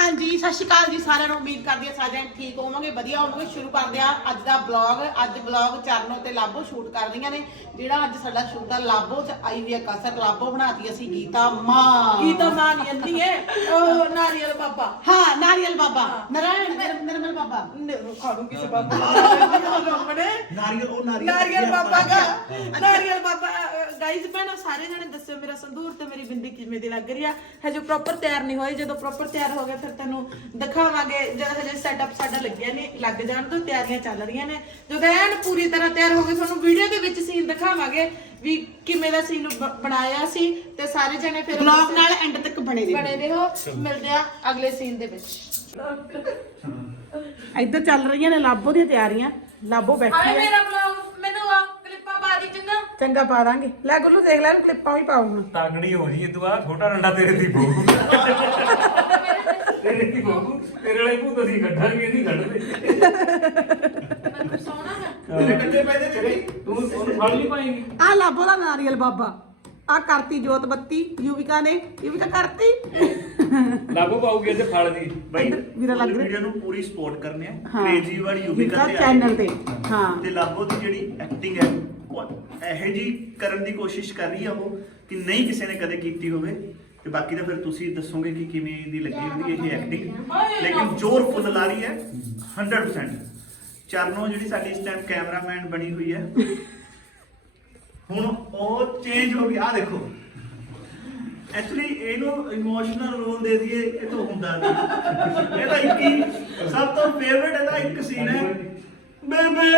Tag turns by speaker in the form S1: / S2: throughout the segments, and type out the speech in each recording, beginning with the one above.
S1: ਹਾਂਜੀ ਸਤਿ ਸ਼੍ਰੀ ਅਕਾਲ ਜੀ ਸਾਰਿਆਂ ਨੂੰ। ਉਮੀਦ ਕਰਦੀ ਹਾਂ ਸਾਰੇ ਠੀਕ ਹੋਵੋਗੇ, ਵਧੀਆ ਹੋਵੋਗੇ। ਸ਼ੁਰੂ ਕਰਦੇ ਆ ਅੱਜ ਦਾ ਬਲੌਗ। ਅੱਜ ਬਲੌਗ ਚਰਨੋ ਤੇ ਲਾਬੋ ਸ਼ੂਟ ਕਰ ਰਹੀਆਂ ਨੇ। ਜਿਹੜਾ ਅੱਜ ਸਾਡਾ ਸ਼ੂਟ ਆ ਲਾਬੋ ਚ ਆਈ ਵੀ ਆ ਕਸਰ। ਲਾਬੋ ਬਣਾਤੀ ਅਸੀਂ ਗੀਤਾ ਮਾਂ ਨਹੀਂ ਆਂਦੀ ਹੈ ਉਹ ਨਾਰੀਅਲ ਬਾਬਾ। ਹਾਂ ਨਾਰੀਅਲ ਬਾਬਾ ਨਾਰਾਇਣ ਨਿਰਮਲ ਬਾਬਾ ਖਾਣੂ ਕਿਸੇ ਬਾਬਾ ਨਾਰੀਅਲ ਬਾਬਾ ਦਾ ਨਾਰੀਅਲ ਬਾਬਾ। ਗਾਈਜ਼ ਭੈਣੋ ਸਾਰੇ ਜਣੇ ਦੱਸਿਓ ਮੇਰਾ ਸੰਦੂਰ ਤੇ ਮੇਰੀ ਬਿੰਦੀ ਕਿਵੇਂ ਦੀ ਲੱਗ ਰਹੀ ਆ। ਹਜੇ ਪ੍ਰੋਪਰ ਤਿਆਰ ਨਹੀਂ ਹੋਈ, ਜਦੋਂ ਪ੍ਰੋਪਰ ਤਿਆਰ ਹੋ ਗਏ ਫਿਰ ਤੈਨੂੰ ਦਿਖਾਵਾਂਗੇ। ਜਦ ਹਜੇ ਸੈਟਅਪ ਸਾਡਾ ਲੱਗਿਆ ਨਹੀਂ, ਲੱਗ ਜਾਣ ਤੋਂ ਤਿਆਰੀਆਂ ਚੱਲ ਰਹੀਆਂ ਨੇ। ਜਦੋਂ ਐਨ ਪੂਰੀ ਤਰ੍ਹਾਂ ਤਿਆਰ ਹੋ ਗਏ ਤੁਹਾਨੂੰ ਵੀਡੀਓ ਦੇ ਵਿੱਚ ਸੀਨ ਦਿਖਾਵਾਂਗੇ ਵੀ ਕਿਵੇਂ ਦਾ ਸੀਨ ਬਣਾਇਆ ਸੀ। ਤੇ ਸਾਰੇ ਜਣੇ ਫਿਰ ਵਲੌਗ ਨਾਲ ਐਂਡ ਤੱਕ ਬਣੇ ਰਹੋ। ਮਿਲਦੇ ਆ ਅਗਲੇ ਸੀਨ ਦੇ ਵਿੱਚ। ਇੱਧਰ ਚੱਲ ਰਹੀਆਂ ਨੇ ਲਾਬੋ ਦੀਆਂ ਤਿਆਰੀਆਂ। ਲਾਬੋ ਬੈਠੀ ਹੈ।
S2: ਮੇਰਾ ਵਲੌਗ ਮੈਨੂੰ ਆ ਕਲਿੱਪਾਂ ਪਾ ਦੀ ਚੰਗਾ।
S1: ਚੰਗਾ ਪਾ ਦਾਂਗੇ। ਲੈ ਗੁੱਲੂ ਦੇਖ ਲੈ ਕਲਿੱਪਾਂ ਵੀ ਪਾਉਂਗਾ।
S3: ਤਾਗੜੀ ਹੋ ਜੀ ਤੂੰ ਆ ਛੋਟਾ ਡੰਡਾ ਤੇਰੇ ਦੀ ਬਹੂ ਤੇਰੇ ਦੀ ਬਹੂ ਤੇਰੇ ਵਾਲੇ ਭੂਤ ਅਸੀਂ ਕੱਢਾਂਗੇ ਇਹਦੀ ਕੱਢਦੇ
S2: ਮੈਨੂੰ ਸੋਹਣਾ ਹੈ।
S3: ਤੇਰੇ ਕੱਢੇ ਪੈਦੇ ਤੇਰੇ ਤੂੰ ਉਹਨੂੰ ਫੜ ਨਹੀਂ ਪਾਏਂਗੀ।
S1: ਆ ਲਾਬੋ ਦਾ ਨਾਰੀਅਲ ਬਾਬਾ। ਆ ਕਰਤੀ ਜੋਤ ਬੱਤੀ ਯੂਵਿਕਾ ਨੇ। ਯੂਵਿਕਾ ਕਰਤੀ
S3: ਲਾਗੂ ਪਾਉਗੀ ਤੇ ਫੜ ਦੀ
S4: ਬਾਈ
S1: ਵੀਰਾ ਲੱਗ ਰਿਹਾ
S4: ਵੀਡੀਓ ਨੂੰ ਪੂਰੀ ਸਪੋਰਟ ਕਰਨੇ ਆ।
S1: ਹਾਂ।
S4: ਕ੍ਰੇਜ਼ੀਵਰਡ ਯੂਵਿਕਾ ਤੇ
S1: ਚੈਨਲ ਤੇ। ਹਾਂ
S4: ਤੇ ਲਾਬੋ ਦੀ ਜਿਹੜੀ ਐਕਟਿੰਗ ਹੈ ਉਹ ਇਹੋ ਜੀ ਕਰਨ ਦੀ ਕੋਸ਼ਿਸ਼ ਕਰ ਰਹੀ ਆ ਉਹ ਕਿ ਨਹੀਂ ਕਿਸੇ ਨੇ ਕਦੇ ਕੀਤੀ ਹੋਵੇ। ਤੇ ਬਾਕੀ ਤਾਂ ਫਿਰ ਤੁਸੀਂ ਦੱਸੋਗੇ ਕਿ ਕਿਵੇਂ ਦੀ ਲੱਗੀ ਹੁੰਦੀ ਇਹ ਐਕਟਿੰਗ। ਲੇਕਿਨ ਜ਼ੋਰ ਫੁੱਲ ਲਾ ਰਹੀ ਹੈ 100%। ਚਰਨੋ ਜਿਹੜੀ ਸਾਡੀ ਇਸ ਟਾਈਮ ਕੈਮਰਾਮੈਨ ਬਣੀ ਹੋਈ ਹੈ ਹੁਣ ਉਹ ਚੇਂਜ ਹੋ ਗਈ। ਆ ਦੇਖੋ ਐਕਚੁਅਲੀ ਇਹਨੂੰ ਇਮੋਸ਼ਨਲ ਰੋਲ ਦੇ ਦਈਏ ਇਹ ਤਾਂ ਹੁੰਦਾ ਨਹੀਂ। ਇਹਦਾ ਇੱਕ ਹੀ ਸਭ ਤੋਂ ਫੇਵਰਿਟ ਇਹਦਾ ਇੱਕ ਸੀਨ ਹੈ ਬੇਬੇ।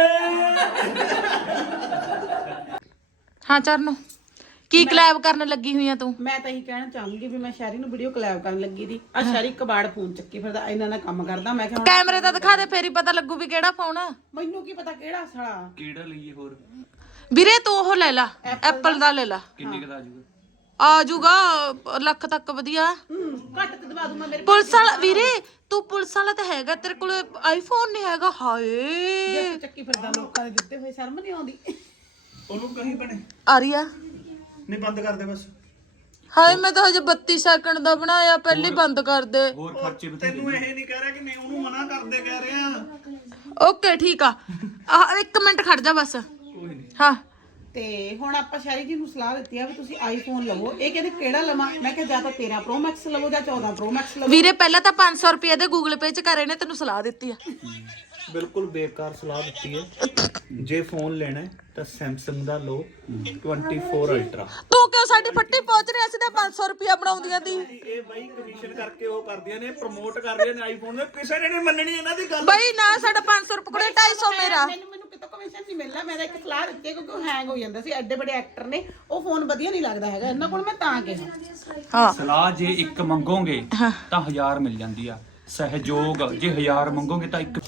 S2: ਹਾਂ ਚਰਨੋ ਕੀ ਕਲੈਬ ਕਰਨ ਲੱਗੀ ਹੋਈ ਆ ਤੂੰ?
S1: ਮੈਂ ਤਾਂ ਇਹੀ ਕਹਿਣਾ ਚਾਹੂੰਗੀ ਵੀ ਮੈਂ ਸ਼ੈਰੀ ਨੂੰ ਵੀਡੀਓ ਕਲੈਬ ਕਰਨ ਲੱਗੀ ਦੀ। ਆ ਸ਼ੈਰੀ ਕਬਾੜ ਫੋਨ ਚੱਕੀ ਫਿਰਦਾ ਇਹਨਾਂ ਨਾਲ ਕੰਮ ਕਰਦਾ। ਮੈਂ ਕਿਹਾ
S2: ਕੈਮਰੇ ਤਾਂ ਦਿਖਾ ਦੇ ਫੇਰ ਹੀ ਪਤਾ ਲੱਗੂ ਵੀ ਕਿਹੜਾ ਫੋਨ ਆ।
S1: ਮੈਨੂੰ ਕੀ ਪਤਾ ਕਿਹੜਾ ਸਾਲਾ।
S3: ਕਿਹੜਾ ਲਈਏ ਹੋਰ
S2: ਵੀਰੇ ਤੂੰ ਉਹ ਲੈ ਲਾ ਐਪਲ ਦਾ ਲੈ ਲਾ।
S3: ਕਿੰਨੇ ਕਦਾ ਆਜੂਗਾ?
S2: ਆ ਜਾਊਗਾ ਲੱਖ ਤੱਕ ਵਧੀਆ।
S1: ਘੱਟ ਤੇ ਦਵਾ ਦੂੰਗਾ ਮੇਰੇ
S2: ਪੁਲਿਸ ਵਾਲਾ ਵੀਰੇ ਤੂੰ ਪੁਲਿਸ ਵਾਲਾ ਤਾਂ ਹੈਗਾ ਤੇਰੇ ਕੋਲ ਆਈਫੋਨ ਨਹੀਂ ਹੈਗਾ। ਹਾਏ
S1: ਗਿਫਟ ਚੱਕੀ ਫਿਰਦਾ ਲੋਕਾਂ ਦੇ ਦਿੱਤੇ ਹੋਏ। ਸ਼ਰਮ ਨਹੀਂ ਆਉਂਦੀ।
S4: ਉਹਨੂੰ ਕਹੀਂ ਬਣੇ
S2: ਆ ਰਹੀ ਆ।
S4: ਨਹੀਂ ਬੰਦ ਕਰ ਦੇ ਬਸ।
S2: ਹਾਏ ਮੈਂ ਤਾਂ ਹਜੇ 32 ਸੈਕਿੰਡ ਦਾ ਬਣਾਇਆ ਪਹਿਲੇ ਬੰਦ ਕਰ ਦੇ।
S3: ਹੋਰ ਖਰਚੇ
S4: ਤੈਨੂੰ ਇਹ ਨਹੀਂ ਕਹਿ ਰਿਹਾ ਕਿ ਮੈਂ ਉਹਨੂੰ ਮਨਾ ਕਰਦੇ ਕਹਿ ਰਿਹਾ।
S2: ਓਕੇ ਠੀਕ ਆ। ਇੱਕ ਮਿੰਟ ਖੜ ਜਾ ਬਸ।
S3: ਕੋਈ ਨਹੀਂ।
S2: ਹਾਂ
S1: ਤੇ ਹੁਣ ਆਪਾਂ ਸ਼ੈਰੀ ਜੀ ਨੂੰ ਸਲਾਹ ਦਿੱਤੀ ਆ ਵੀ ਤੁਸੀਂ ਆਈਫੋਨ ਲਵੋ। ਇਹ ਕਹਿੰਦੇ ਕਿਹੜਾ ਲਵਾਂ? ਮੈਂ ਕਿਹਾ ਜਾਂ ਤਾਂ 13 ਪ੍ਰੋ ਮੈਕਸ ਲਵੋ ਜਾਂ 14 ਪ੍ਰੋ ਮੈਕਸ ਲਵੋ।
S2: ਵੀਰੇ ਪਹਿਲਾਂ ਤਾਂ 500 ਰੁਪਏ ਦੇ ਗੂਗਲ ਪੇ ਚ ਕਰੇ ਨੇ ਤੈਨੂੰ ਸਲਾਹ ਦਿੱਤੀ ਆ।
S4: ਬਿਲਕੁਲ ਬੇਕਾਰ ਸਲਾਹ ਦਿੱਤੀ ਹੈ। ਜੇ ਫੋਨ ਲੈਣਾ ਹੈ ਤਾਂ ਸੈਮਸੰਗ ਦਾ ਲਓ 24 ਅਲਟਰਾ।
S2: ਤੂੰ ਕਿਉਂ ਸਾਡੀ ਫੱਟੀ ਪਹੁੰਚ ਰਿਹਾ ਸੀ ਤੇ 500 ਰੁਪਏ ਬਣਾਉਂਦੀਆਂ ਦੀ।
S4: ਇਹ ਬਾਈ ਕਮਿਸ਼ਨ ਕਰਕੇ ਉਹ ਕਰਦੀਆਂ ਨੇ, ਪ੍ਰਮੋਟ ਕਰ ਰਹੀਆਂ ਨੇ ਆਈਫੋਨ ਦੇ। ਕਿਸੇ ਨੇ ਨਹੀਂ ਮੰਨਣੀ ਇਹਨਾਂ ਦੀ ਗੱਲ।
S2: ਬਈ ਨਾ ਸਾਡਾ 500 ਰੁਪਏ ਕੋਲੇ 250 ਮੇਰਾ।
S1: ਮੈਨੂੰ ਕਿਤੋਂ ਕਮਿਸ਼ਨ ਨਹੀਂ ਮਿਲਦਾ। ਮੈਂ ਤਾਂ ਇੱਕ ਸਲਾਹ ਦਿੱਤੀ ਕਿਉਂਕਿ ਉਹ ਹੈਂਗ ਹੋ ਜਾਂਦਾ ਸੀ। ਐਡੇ ਵੱਡੇ ਐਕਟਰ ਨੇ ਉਹ ਫੋਨ ਵਧੀਆ ਨਹੀਂ ਲੱਗਦਾ ਹੈਗਾ ਇਹਨਾਂ ਕੋਲ। ਮੈਂ ਤਾਂ ਕਿਹਾ
S2: ਹਾਂ
S3: ਸਲਾਹ ਜੇ ਇੱਕ ਮੰਗੋਗੇ ਤਾਂ 1000 ਮਿਲ ਜਾਂਦੀ ਆ। ਸਹਿਯੋਗ ਜੇ 1000 ਮੰਗੋਗੇ ਤਾਂ ਇੱਕ।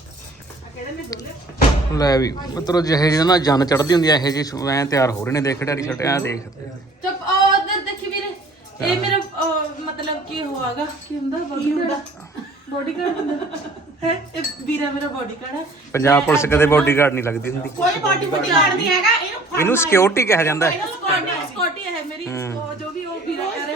S5: ਲੈ ਵੀ ਮਿੱਤਰੋ ਜਿਹੇ ਜਿਹੇ ਨਾ ਜਨ ਚੜਦੀ ਹੁੰਦੀ ਆ ਇਹੋ ਜਿਹੇ ਐ ਤਿਆਰ ਹੋ ਰਹੇ ਨੇ। ਦੇਖ ਡੈਡੀ ਛੱਡ ਆ ਦੇਖ
S2: ਚੁੱਪ ਉਧਰ ਦੇਖੀ ਵੀਰੇ। ਇਹ ਮੇਰਾ ਮਤਲਬ ਕੀ ਹੋਆਗਾ ਕੀ ਹੁੰਦਾ ਬੋਡੀਗਾਰਡ ਹੁੰਦਾ ਹੈ। ਇਹ ਵੀਰਾ ਮੇਰਾ ਬੋਡੀਗਾਰਡ ਹੈ।
S5: ਪੰਜਾਬ ਪੁਲਿਸ ਕਦੇ ਬਾਡੀਗਾਰਡ ਨਹੀਂ ਲੱਗਦੀ ਹੁੰਦੀ।
S1: ਕੋਈ ਬਾਡੀ ਬੁੱਢੀ ਨਹੀਂ ਹੈਗਾ।
S5: ਇਹਨੂੰ ਸਿਕਿਉਰਿਟੀ ਕਿਹਾ ਜਾਂਦਾ ਹੈ।
S2: ਸਕਿਉਰਟੀ ਹੈ ਮੇਰੀ। ਜੋ ਵੀ ਉਹ ਵੀਰਾ ਕਰੇ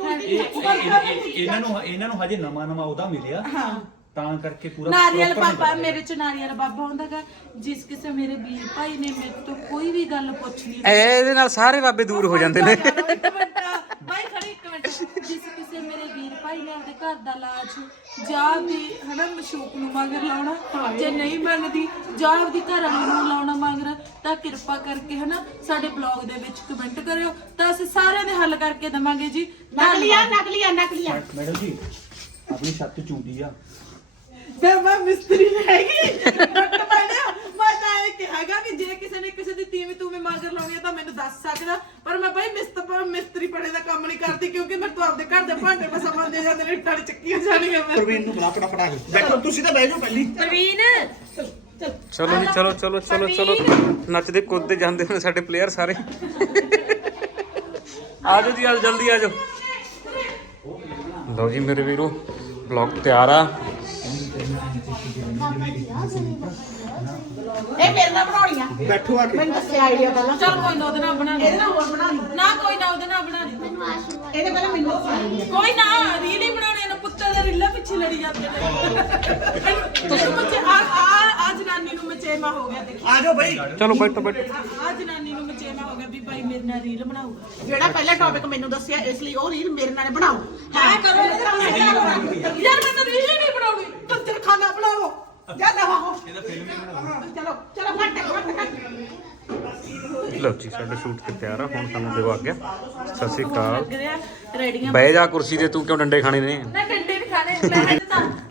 S3: ਇਹਨਾਂ ਨੂੰ ਹਜੇ ਨਵਾਂ ਉਹਦਾ ਮਿਲਿਆ ਤਾਂ ਕਰਕੇ ਪੂਰਾ
S2: ਨਾਰੀਅਲ ਬਾਬਾ ਮੇਰੇ ਚ ਨਾਰੀਅਲ ਬਾਬਾ ਹੁੰਦਾਗਾ। ਜਿਸ ਕਿਸੇ ਮੇਰੇ ਵੀਰ ਭਾਈ ਨੇ ਮੇਰੇ ਤੋਂ ਕੋਈ ਵੀ ਗੱਲ ਪੁੱਛਣੀ
S5: ਇਹਦੇ ਨਾਲ ਸਾਰੇ ਬਾਬੇ ਦੂਰ ਹੋ ਜਾਂਦੇ ਨੇ।
S2: ਇੱਕ ਮਿੰਟ ਬਾਈ ਖੜੀ ਇੱਕ ਮਿੰਟ। ਜਿਸ ਕਿਸੇ ਮੇਰੇ ਵੀਰ ਭਾਈ ਨੇ ਆਪਣੇ ਘਰ ਦਾ ਇਲਾਜ ਜਾਂ ਵੀ ਹਨਾ ਮਸ਼ੂਕ ਨੂੰ ਮੰਗਰ ਲਾਉਣਾ ਜੇ ਨਹੀਂ ਮੰਗਦੀ ਜਾਂ ਆਪਦੀ ਘਰ ਵਾਲੀ ਨੂੰ ਲਾਉਣਾ ਮੰਗਰ ਤਾਂ ਕਿਰਪਾ ਕਰਕੇ ਹਨਾ ਸਾਡੇ ਬਲੌਗ ਦੇ ਵਿੱਚ ਕਮੈਂਟ ਕਰਿਓ ਤਾਂ ਅਸੀਂ ਸਾਰਿਆਂ ਦੇ ਹੱਲ ਕਰਕੇ ਦਵਾਂਗੇ ਜੀ।
S1: ਨਕਲੀਆਂ
S3: ਮੈਡਮ ਜੀ ਆਪਣੀ ਛੱਤ ਚੁੰਡੀ ਆ।
S1: ਮੈਂ ਮਿਸਤਰੀ ਨਹੀਂ ਹੈਗੀ। ਮੈਂ ਤਾਂ ਇਹ ਕਿਹਾਗਾ ਕਿ ਜੇ ਕਿਸੇ ਨੇ ਕਿਸੇ ਦੀ ਤੀਵੀਂ ਤੂੰ ਮੰਗਰ ਲਾਉਣੀ ਆ ਤਾਂ ਮੈਨੂੰ ਦੱਸ ਸਕਦਾ। ਪਰ ਮੈਂ ਭਾਈ ਮਿਸਤਰੀ ਪੜੇ ਦਾ ਕੰਮ ਨਹੀਂ ਕਰਦੀ ਕਿਉਂਕਿ ਮੈਂ ਤੂੰ ਆਪਦੇ ਘਰ ਦੇ ਭਾਂਡੇ ਮੈਂ ਸਮਾਨ ਦੇ ਜਾਂਦੇ ਨੇ ਇੱਟਾਂ ਦੀ ਚੱਕੀਆਂ ਜਾਣੀਆਂ। ਮੈਂ
S4: ਪ੍ਰਵੀਨ ਨੂੰ ਬੁਲਾ ਫਟਾਫਟ ਆ ਕੇ ਬੈਠੋ। ਤੁਸੀਂ ਤਾਂ ਬਹਿ ਜਾਓ ਪਹਿਲੀ।
S2: ਪ੍ਰਵੀਨ
S5: ਚਲੋ ਜੀ ਚਲੋ ਚਲੋ ਚਲੋ ਚਲੋ ਨੱਚਦੇ ਕੁੱਦਦੇ ਜਾਂਦੇ ਨੇ ਸਾਡੇ ਪਲੇਅਰ ਸਾਰੇ। ਆ ਜਾਓ ਜੀ ਆ ਜਲਦੀ ਆ ਜਾਓ। ਲਓ ਜੀ ਮੇਰੇ ਵੀਰੋ ਬਲੌਗ ਤਿਆਰ ਆ।
S1: ਇਹ ਮੇਰੇ ਨਾਲ ਬਣਾਉਣੀ ਆ।
S4: ਬੈਠੋ ਆ ਕੇ
S1: ਮੈਨੂੰ ਦੱਸਿਆ ਆਈਡੀਆ ਪਹਿਲਾਂ।
S2: ਚੱਲ ਕੋਈ ਨਾ ਉਹਦੇ ਨਾਲ ਬਣਾ ਲਈ
S1: ਇਹਦੇ ਨਾਲ ਹੋਰ ਬਣਾ ਲਈ।
S2: ਨਾ ਕੋਈ ਨਾ ਉਹਦੇ ਨਾਲ ਬਣਾ ਲਈ
S1: ਇਹਦੇ ਪਹਿਲਾਂ ਮੈਨੂੰ ਦੱਸਿਆ
S2: ਕੋਈ ਨਾ ਰੀਲ ਹੀ ਬਣਾਉਣੇ ਨੇ ਪੁੱਤਾਂ ਦੇ ਰੀਲਾਂ ਪਿੱਛੇ ਲੜੀ ਜਾਂਦੇ ਨੇ ਤੁਸੀਂ ਬੱਚੇ ਆ ਜਨਾਨੀ ਨੂੰ ਮਚੇਮਾ ਹੋ ਗਿਆ ਦੇਖੀ
S4: ਆ ਜਾਓ ਬਈ
S5: ਚਲੋ ਬੈਠੋ ਬੈਠੋ
S2: ਆ ਜਨਾਨੀ ਨੂੰ ਮਚੇਮਾ ਹੋ ਗਿਆ ਵੀ ਭਾਈ ਮੇਰੇ ਨਾਲ ਰੀਲ ਬਣਾਊਗਾ
S1: ਜਿਹੜਾ ਪਹਿਲਾ ਟੌਪਿਕ ਮੈਨੂੰ ਦੱਸਿਆ ਇਸ ਲਈ ਉਹ ਰੀਲ ਮੇਰੇ ਨਾਲ ਬਣਾਓ। ਹਾਂ ਕਰੋ
S2: ਯਾਰ ਮੈਂ ਤਾਂ ਰੀਲ ਹੀ ਨਹੀਂ ਬਣਾਉਣੀ
S1: ਕੰਜਰ ਖਾਣਾ ਬਣਾਓ ਜਾਂ ਨਵਾਂ ਹੋ ਚਲੋ ਚਲੋ ਫਟ
S5: ਲਓ ਜੀ ਸਾਡੇ ਸ਼ੂਟ ਤੇ ਤਿਆਰ ਆ ਹੁਣ ਸਾਨੂੰ ਦਿਓ ਆ ਗਿਆ ਸਤਿ ਸ਼੍ਰੀ ਅਕਾਲ
S2: ਰੈਡੀਆਂ
S5: ਬਹਿ ਜਾ ਕੁਰਸੀ ਤੇ ਤੂੰ ਕਿਉਂ ਡੰਡੇ ਖਾਣੇ ਨੇ
S2: ਨਾ ਡੰਡੇ ਨਹੀਂ ਖਾਣੇ ਮੈਂ ਤਾਂ